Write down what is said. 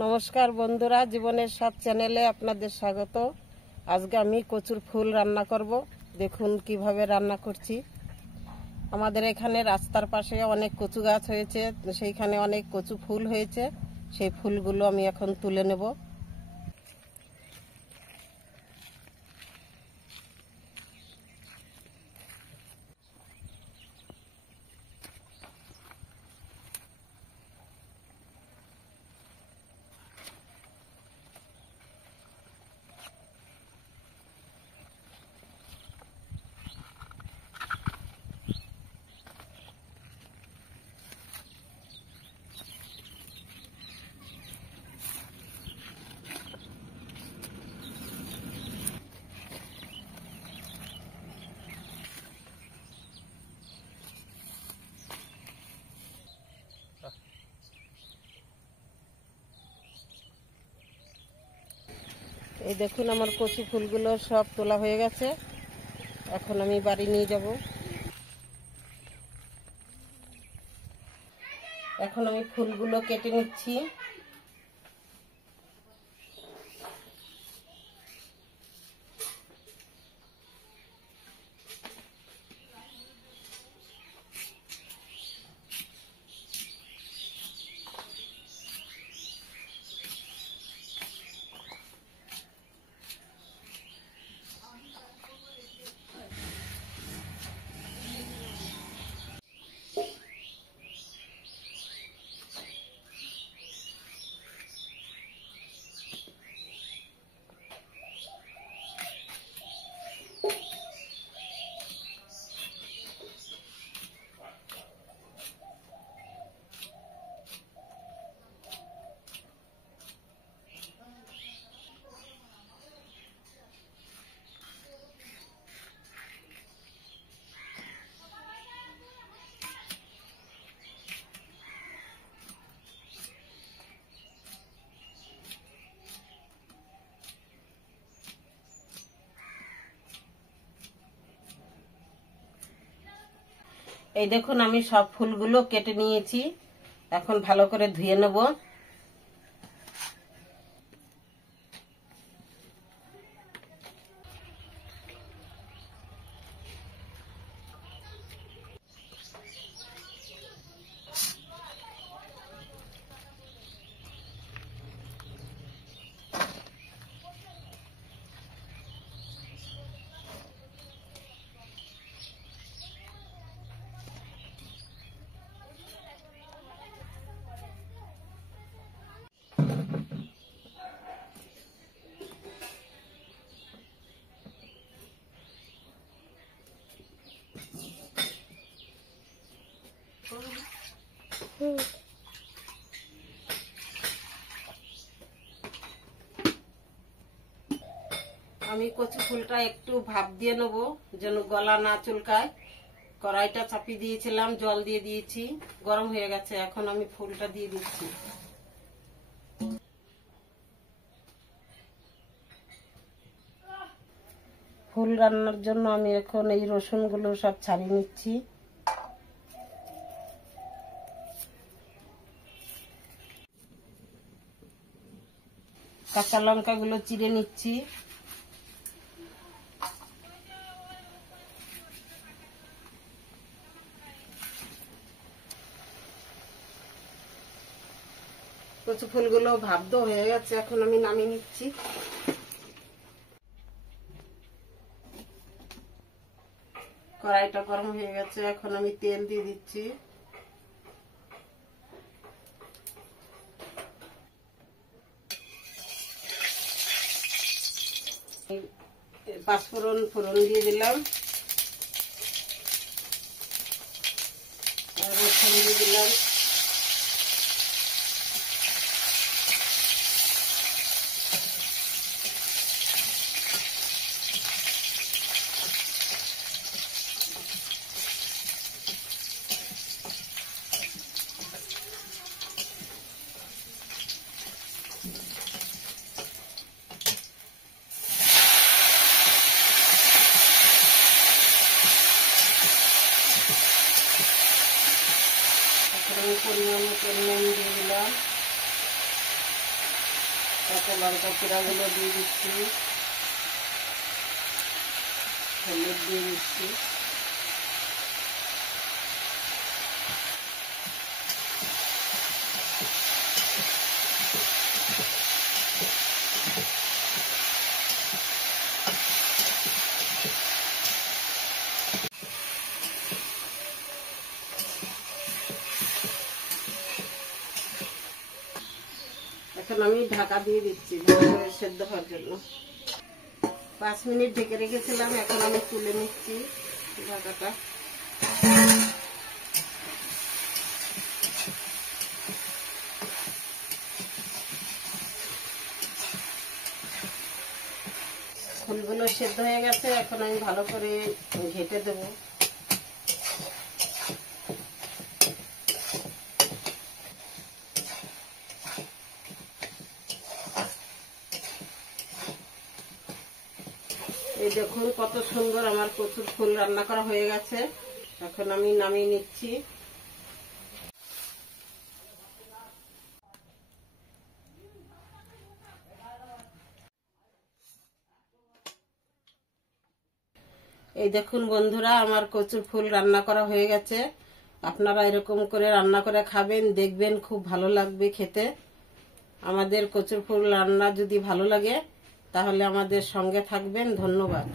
নমস্কার বন্ধুরা, জীবনের স্বাদ চ্যানেলে আপনাদের স্বাগত। আজকে আমি কচুর ফুল রান্না করব। দেখুন কিভাবে রান্না করছি। আমাদের এখানে রাস্তার পাশে অনেক কচু গাছ হয়েছে, সেইখানে অনেক কচু ফুল হয়েছে। সেই ফুলগুলো আমি এখন তুলে নেব। এই দেখুন আমার কচু ফুলগুলো সব তোলা হয়ে গেছে। এখন আমি বাড়ি নিয়ে যাব। এখন আমি ফুলগুলো কেটে নিচ্ছি। এই দেখুন আমি সব ফুলগুলো কেটে নিয়েছি। এখন ভালো করে ধুয়ে নেব। আমি কচু ফুলটা একটু ভাপ দিয়ে নেব, যেন গলা না চুলকায়। কড়াইটা চাপিয়ে দিয়েছিলাম, জল দিয়ে দিয়েছি, গরম হয়ে গেছে। এখন আমি ফুলটা দিয়ে দিচ্ছি। ফুল রান্নার জন্য আমি এখন এই রসুনগুলো সব ছাড়িয়ে নিচ্ছি। কাঁচা লঙ্কাগুলো চিড়ে নিচ্ছি। কচু ফুলগুলো ভাবদ হয়ে গেছে, এখন আমি নামিয়ে নিচ্ছি। কড়াইটা গরম হয়ে গেছে, এখন আমি তেল দিয়ে দিচ্ছি। পাঁচফোড়ন দিয়ে দিলাম, রসুন দিয়ে দিলাম। কাঁচা লঙ্কা চিরাগুলো দিয়ে দিচ্ছি, হলুদ দিয়ে দিচ্ছি, এখন আমি ঢাকা দিয়ে দিচ্ছি ভালো করে সেদ্ধ হওয়ার জন্য। 5 মিনিট ঢেকে রেখেছিলাম, এখন আমি তুলে নিচ্ছি ঢাকাটা। ফুলগুলো সেদ্ধ হয়ে গেছে, এখন আমি ভালো করে ঘেঁটে দেবো। এই দেখুন কত সুন্দর আমার কচুর ফুল রান্না করা হয়ে গেছে। এখন আমি নামিয়ে নিচ্ছি। এই দেখুন বন্ধুরা, আমার কচুর ফুল রান্না করা হয়ে গেছে। আপনারা এরকম করে রান্না করে খাবেন, দেখবেন খুব ভালো লাগবে খেতে। আমাদের কচুর ফুল রান্না যদি ভালো লাগে তাহলে আমাদের সঙ্গে থাকবেন। ধন্যবাদ।